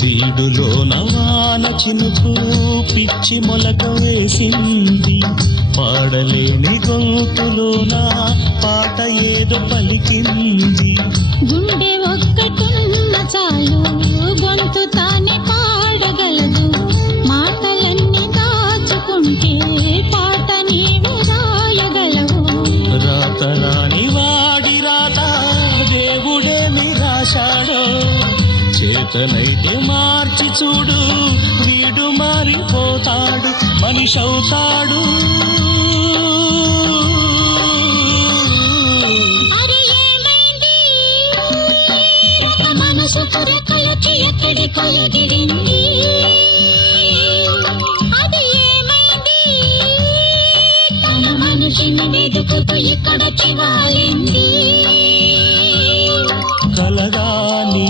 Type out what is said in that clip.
వీడులో నవాన చినుకు పిచ్చి మొలక వేసింది, పాడలేని గొంతులోన పాట ఏదో పలికింది. గుండె ఒక్కటున్న చాలు గొంతు తానే పాడగలదు, మాటలన్నీ దాచుకుంటే పాట నీవు రాయగలవు. రాత రాని వాడి రాత దేవుడేమి రాశాడో, చేతనైతే మార్చి చూడు వీడు మారిపోతాడు, మనిషి అవుతాడు. మనసు కొరకలకి ఎక్కడికో ఎగిరింది, అది ఏమైంది? తన మనిషిని వెతుకుతూ ఇక్కడొచ్చి వాలింది. కలగాని